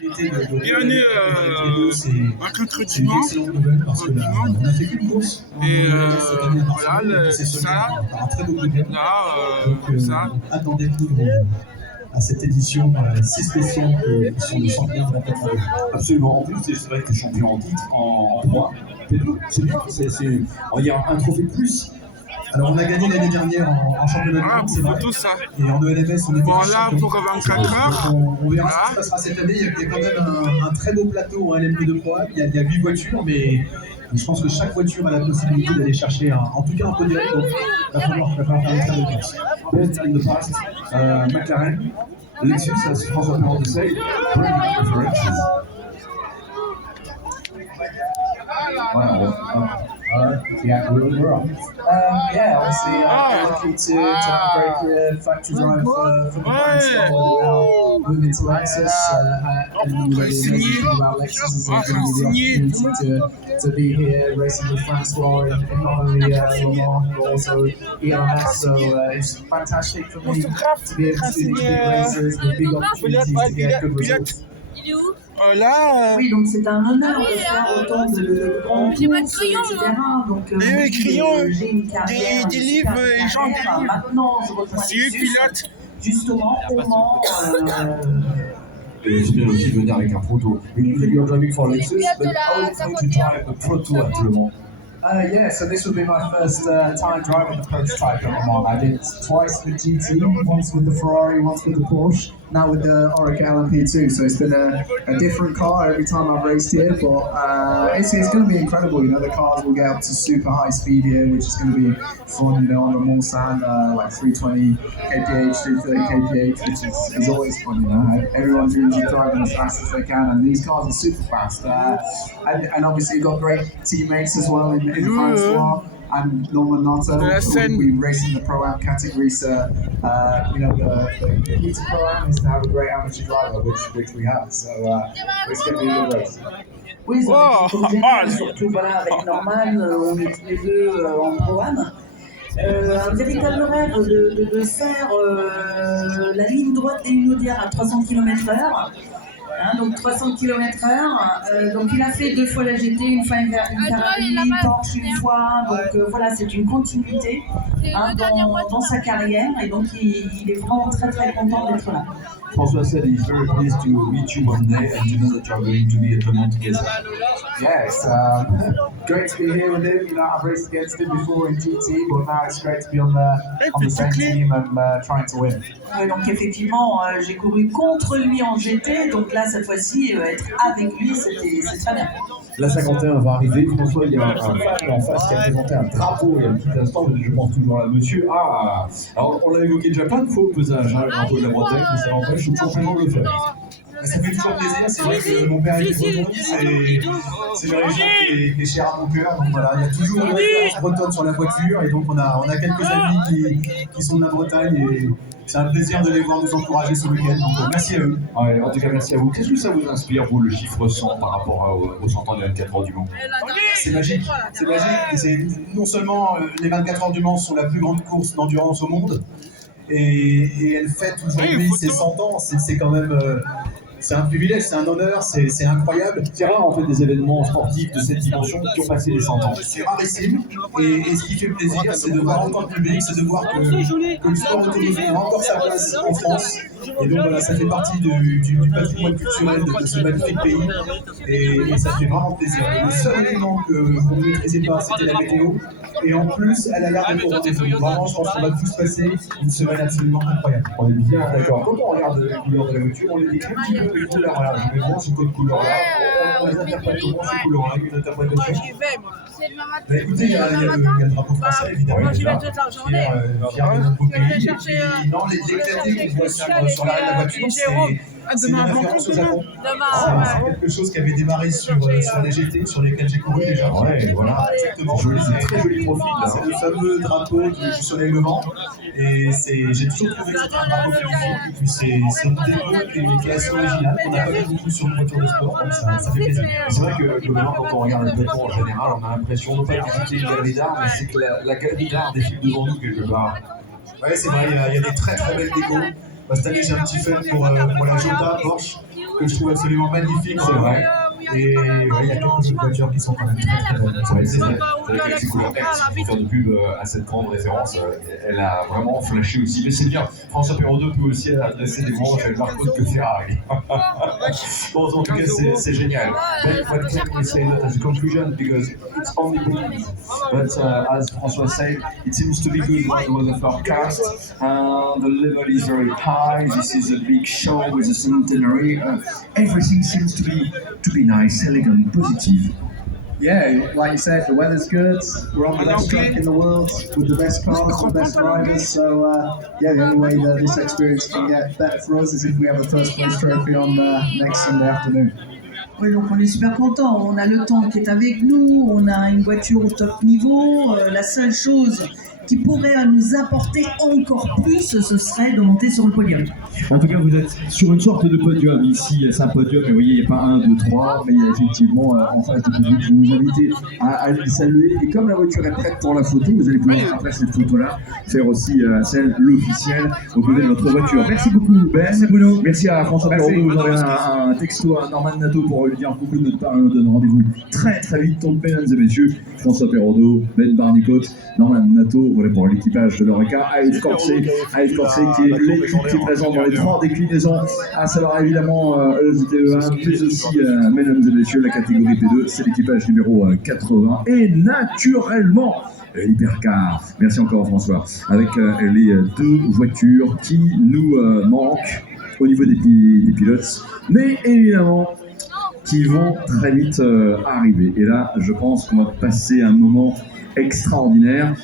Bienvenue à Concrètement, on a fait qu'une course. et voilà, ça, ça. Attendez-vous à cette édition si spéciale que sont les champions de la catégorie. Absolument. En plus, c'est vrai que tu es champion en titre en poids. C'est bien. Il y a un trophée de plus. Alors, on a gagné l'année dernière en championnat de Ah, monde, c'est vrai. tout ça. Et en ELMS, on était Bon, là, champion. pour 24 heures. On verra Là. ce qui se passera cette année. Il y a quand même un très beau plateau en LMP2 Pro. Il y a 8 voitures, mais je pense que chaque voiture a la possibilité d'aller chercher en tout cas un podium. Donc, il va falloir faire une très bonne course. Best in the past, McLaren, Lexus, as François Perron say, brilliant preferences. Yeah, we're on. Yeah, obviously, I'm lucky to have a great career factory drive for the brand. So now moving to Lexus, and about Lexus is giving me the opportunity to be here racing with Francois in not only Le Mans but also ELMS. So it's fantastic for me to be able to do these big races, the big opportunities to get good results. Là, Oui, donc c'est un honneur de faire autant de grandes courses, etc. Donc j'ai une carrière, des livres, les gens des livres. Maintenant, je rejoins C'est eux pilote. justement au Mans. C'est bien aussi de venir avec un proto. You're driving for Lexus, but how is it going to drive the proto at Le Mans? Yeah, so this will be my first time driving the prototype at Le Mans. I did twice with GT, once with the Ferrari, once with the Porsche, now with the Orica LMP2. So it's been a different car every time I've raced here, but it's going to be incredible. You know, the cars will get up to super high speed here, which is going to be fun. You know, on the Mulsanne, like 320 kph, 330 kph, which is always fun. You know, everyone dreams of driving as fast as they can, and these cars are super fast. And obviously, you've got great teammates as well in Francois and Norman Notter, who we race in the Pro-Am category. So, you know, the key to Pro-Am is to have a great amateur driver, which we have. So, it's going to be a good race. Oui, surtout voilà, avec Norman, on est tous les deux en Pro-Am. Un véritable rêve de faire la ligne droite des Lunaudières à 300 km/h. Hein, donc 300 km/h. Donc il a fait 2 fois la GT, une fois une Ferrari, Porsche une fois. Donc voilà, c'est une continuité dans sa carrière. Et donc il est vraiment très très content d'être là. François said he's very pleased to meet you one day and to know that you're going to be at Le Mans together. Yeah, it's great to be here with him. You know, I've raced against him before in GT, but now it's great to be on the same team and trying to win. Donc effectivement, j'ai couru contre lui en GT, donc là cette fois-ci, être avec lui, c'est très bien. La 51 va arriver. François, il y a un fan en face qui a présenté un drapeau il y a un petit instant. Je pense toujours là, monsieur. Ah, alors on l'a évoqué déjà plein de fois au pesage, hein, le drapeau de la Bretagne, mais ça n'empêche, je suis toujours présent de le faire. Ça fait toujours plaisir, c'est vrai que mon père est breton, c'est une région qui est chère à mon cœur, donc voilà, il y a toujours une référence bretonne sur la voiture, et donc on a quelques amis qui sont de la Bretagne, et c'est un plaisir de les voir nous encourager ce week-end, donc merci à eux. Ouais, en tout cas, merci à vous. Qu'est-ce que ça vous inspire, vous, le chiffre 100 par rapport aux 100 ans des 24 heures du Mans? C'est magique, et non seulement les 24 heures du Mans sont la plus grande course d'endurance au monde, et elle fête aujourd'hui ses 100 ans, c'est quand même... c'est un privilège, c'est un honneur, c'est incroyable. C'est rare en fait des événements sportifs de cette dimension qui ont passé les 100 ans. C'est rarissime, et ce qui fait plaisir, c'est de voir autant de public, c'est de voir que le sport automobile a encore sa place en France. Et donc voilà, ça fait partie du patrimoine culturel de ce magnifique pays, et ça fait vraiment plaisir. Le seul élément qu'on ne maîtrisait pas, c'était la météo, et en plus, elle a l'air d'être au rendez-vous. Vraiment, je pense qu'on va tous passer une semaine absolument incroyable. On est bien d'accord. Quand on regarde les couleurs de la voiture, on les décrit un petit peu les couleurs là. Je vais voir ce code couleur-là. On les interprète comment ces couleurs-là, une interprétation. Bah, écoutez, il y a le drapeau français, évidemment. Moi, j'y vais toute la journée. Fier de notre pays. Et puis, non, l'éclaté qu'on voit sur l'arrêt de la voiture, c'est une référence au Japon. C'est quelque chose qui avait démarré sur les GT, sur lesquels j'ai couru déjà. Ouais, voilà. Exactement. Joli, c'est très joli profil. C'est le fameux drapeau du soleil levant. Et j'ai toujours trouvé que c'était un drapeau magnifique. Et puis c'est une déco qui est assez originale, qu'on n'a pas vu beaucoup sur le moteur de sport, donc ça fait plaisir. C'est vrai que globalement, quand on regarde le peloton en général, on a l'impression non pas de visiter une galerie d'art, mais c'est que la galerie d'art défile devant nous quelque part. Ouais, c'est vrai, il y a des très très belles décos. Cette année, j'ai un petit fun pour la Jota Porsche. que je trouve absolument magnifique. C'est vrai. Et ouais, il y a quelques voitures qui sont quand même très belles. Ouais, c'est vrai. C'est vrai qu'avec ses couleurs vertes, pour faire de pub à cette grande référence, elle a vraiment flashé aussi. Mais c'est bien, François Perraudot peut aussi adresser des grands marques que Ferrari. Bon, en tout cas, c'est génial. But what can we say that as a conclusion, because it's only beginning. But as François said, it seems to be good with the forecast. The level is very high. This is a big show with a centenary. Everything seems to be nice, elegant, positive. Yeah, like you said, the weather's good. We're on the best track in the world with the best cars, the best riders. So yeah, the only way that this experience can get better for us is if we have the first place trophy on next Sunday afternoon. Oui, donc on est super content. On a le temps qui est avec nous, on a une voiture au top niveau. La seule chose qui pourrait nous apporter encore plus, ce serait de monter sur le podium. En tout cas, vous êtes sur une sorte de podium ici. C'est un podium, mais vous voyez, il n'y a pas 1, 2, 3, mais il y a effectivement en face de podium. Je vais vous inviter à le saluer. Et comme la voiture est prête pour la photo, vous allez pouvoir, après cette photo-là, faire aussi celle, l'officielle, au côté de votre voiture. Merci beaucoup, Ben. Merci Bruno. Merci à François Perraudot. Vous aurez un texto à Norman Nato pour lui dire coucou de notre part et on donne rendez-vous très très vite. Donc, mesdames et messieurs, François Perraudot, Ben Barnicotte, Norman Nato, voilà pour l'équipage de l'Oreca, AF Corset qui est l'équipe qui est présente dans les 3 déclinaisons, à savoir évidemment le JTE1, mais aussi, mesdames et messieurs, la catégorie P2, c'est l'équipage numéro 80, et naturellement, l'Hypercar. Merci encore François, avec les 2 voitures qui nous manquent au niveau des pilotes, mais évidemment, qui vont très vite arriver. Et là, je pense qu'on va passer un moment extraordinaire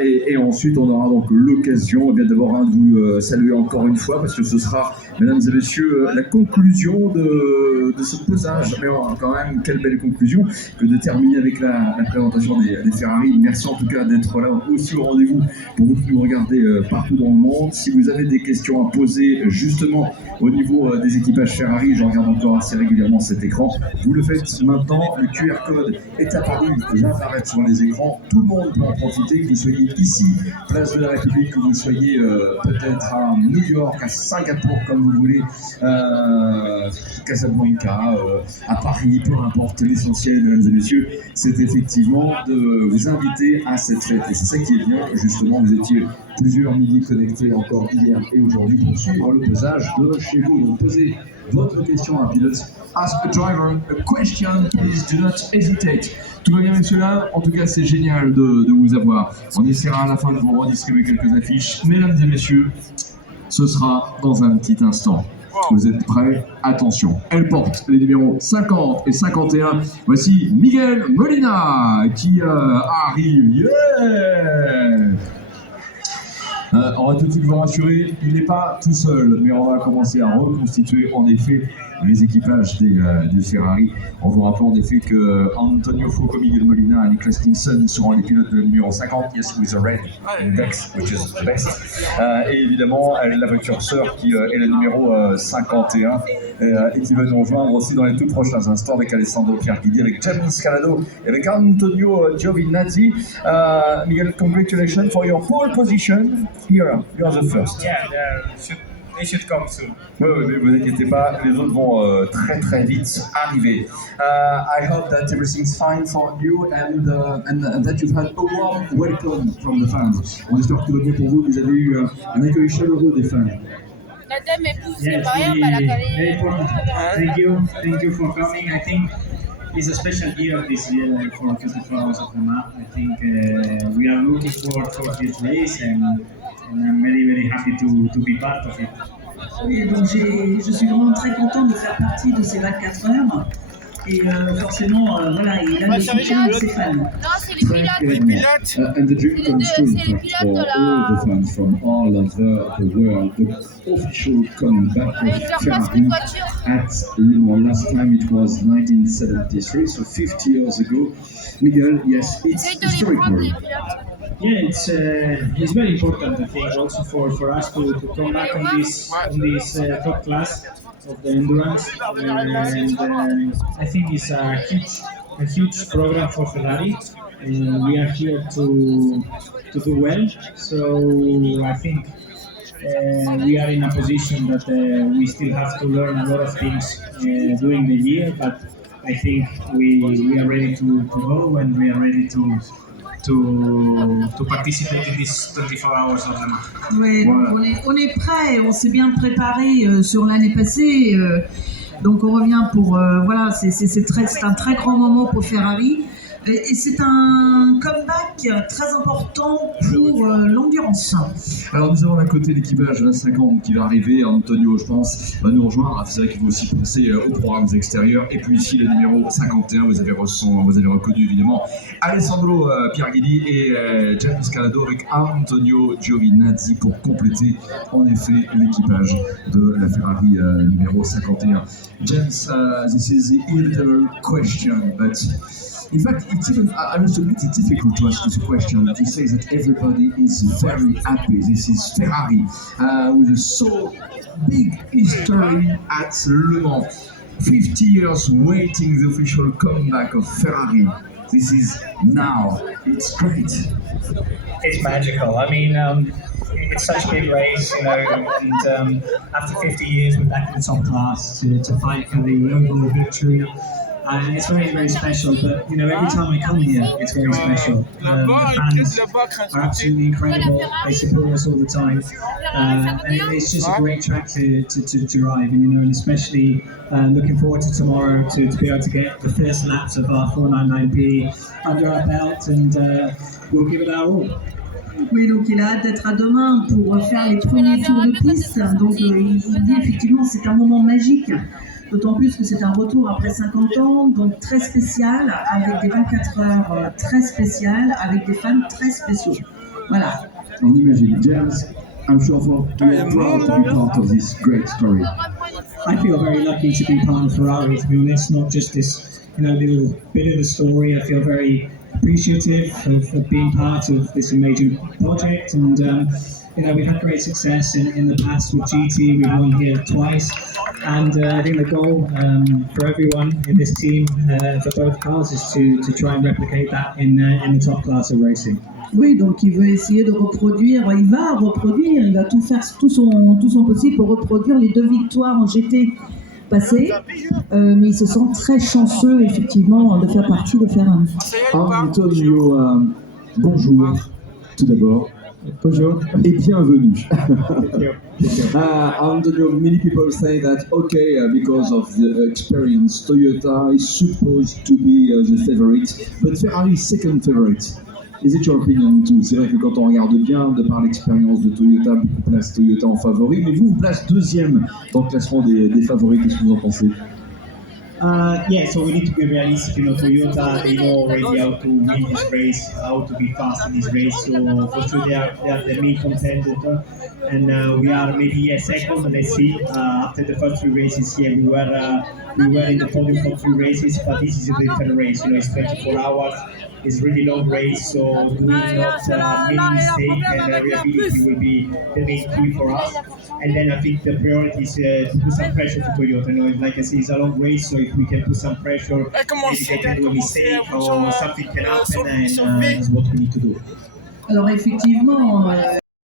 et ensuite on aura donc l'occasion d'abord de vous saluer encore une fois parce que ce sera, mesdames et messieurs, la conclusion de ce pesage. Mais quand même, quelle belle conclusion que de terminer avec la présentation des Ferrari. Merci en tout cas d'être là aussi au rendez-vous pour vous qui nous regardez partout dans le monde. Si vous avez des questions à poser justement au niveau des équipages Ferrari, je regarde encore assez régulièrement cet écran, vous le faites maintenant. Le QR code est apparu, il va apparaître sur les écrans. Tout le monde peut en profiter, que vous soyez ici, place de la République, que vous soyez peut-être à New York, à Singapour, comme vous voulez, Casablanca, à Paris, peu importe. L'essentiel, mesdames et messieurs, c'est effectivement de vous inviter à cette fête. Et c'est ça qui est bien, justement, vous étiez plusieurs milliers connectés encore hier et aujourd'hui pour suivre le pesage de chez vous. Donc posez votre question à un pilote. Ask a driver a question, please do not hesitate. Tout va bien, messieurs là. En tout cas, c'est génial de vous avoir. On essaiera à la fin de vous redistribuer quelques affiches. Mesdames et messieurs, ce sera dans un petit instant. Vous êtes prêts? Attention, elle porte les numéros 50 et 51. Voici Miguel Molina qui arrive. Yeah! On va tout de suite vous rassurer, il n'est pas tout seul, mais on va commencer à reconstituer en effet les équipages des Ferrari, en vous rappelant en effet que Antonio Fuoco, Miguel Molina et Niklas Nielsen seront les pilotes de numéro 50, yes with a red index, which is the best. Et évidemment, la voiture sœur qui est le numéro 51 et qui va nous rejoindre aussi dans les tout prochains instants avec Alessandro Pierguidi, avec James Scalado et avec Antonio Giovinazzi. Miguel, congratulations for your pole position. Here, you are the first. Yeah, they should come soon. Oui, mais vous inquiétez pas, les autres vont très très vite arriver. I hope that everything's fine for you and that you've had a warm welcome from the fans. On espère que tout va bien pour vous, vous avez eu un accueil chaleureux des fans. La dame épouse, c'est pas rien, bah la carrière. Thank you for coming. I think it's a special year this year for 24 Hours of Le Mans. I think we are looking forward for this race and I'm very happy to be part of it. Et donc je suis vraiment très contente de faire partie de ces 24 heures. Et forcément, voilà, il a le soutien de ses fans. Non, c'est les pilotes. And the dream comes true, in fact, for all the fans from all over the world. The official comeback of Ferrari at Le Mans. Last time it was 1973, so 50 years ago. Miguel, yes, it's historical. Yeah, it's very important, I think, also for us to come back on this top class of the endurance, and I think it's a huge program for Ferrari, and we are here to do well. So I think we are in a position that we still have to learn a lot of things during the year, but I think we are ready to go, and we are ready to participate in this 24 hours of the match. Oui, Voilà. on est prêt, on s'est bien préparé sur l'année passée, donc on revient pour voilà, c'est un très grand moment pour Ferrari. Et c'est un comeback très important pour l'endurance. Alors nous avons d'un côté l'équipage de la 50 qui va arriver, Antonio je pense va nous rejoindre, c'est vrai qu'il faut aussi penser aux programmes extérieurs, et puis ici le numéro 51, vous avez reconnu évidemment Alessandro Pierguidi et James Calado avec Antonio Giovinazzi pour compléter en effet l'équipage de la Ferrari numéro 51. James, this is the inevitable question, but in fact, it's even, I must admit, it's difficult to ask this question, to say that everybody is very happy. This is Ferrari, with a so big history at Le Mans. 50 years waiting the official comeback of Ferrari. This is now. It's great. It's magical. I mean, it's such a big race, you know, and after 50 years, we're back in the top class to fight for the overall victory. And it's very, very special, but you know, every time I come here, it's very special. The fans are absolutely incredible. They support us all the time, and it's just a great track to drive. And you know, and especially looking forward to tomorrow to be able to get the first laps of our 499P under our belt, and we'll give it our all. Oui, donc il a hâte d'être à demain pour faire les premiers tours de piste. Donc il dit effectivement c'est un moment magique. D'autant plus que c'est un retour après 50 ans, donc très spécial, avec des 24 heures très spéciales, avec des fans très spéciaux. Voilà. On imagine, James, I'm sure you're proud to be part of this great story. I feel very lucky to be part of Ferrari, to be honest, not just this, you know, little bit of the story. I feel very appreciative of being part of this amazing project, and you know, we've had great success in the past with GT. We've won here twice, and I think the goal for everyone in this team for both cars is to try and replicate that in the top class of racing. Oui, donc il veut essayer de reproduire, il va tout faire, tout son possible pour reproduire les 2 victoires en GT passées, mais il se sent très chanceux effectivement de faire partie de Ferrari. Antonio, bonjour tout d'abord. Bonjour et bienvenue. Antonio, many people say that because of the experience, Toyota is supposed to be the favorite, but Ferrari is second favorite. Is it your opinion too? C'est vrai que quand on regarde bien, de par l'expérience de Toyota, beaucoup place Toyota en favori, mais vous place deuxième dans le classement des favoris. Qu'est-ce que vous en pensez? Yeah, so we need to be realistic. You know, Toyota, they know already how to win this race, how to be fast in this race. So for sure, they are the main contender, and we are maybe a second. Let's see. After the first 3 races here, we were in the podium for 3 races, but this is a different race. You know, it's 24 hours. It's a really long race, so doing not many mistakes and reliability will be the main key for us. And then I think the priority is to put some pressure to Toyota. You know, like I say, it's a long race, so if we can put some pressure, maybe they can do a mistake or something can happen, and that's what we need to do. Alors effectivement,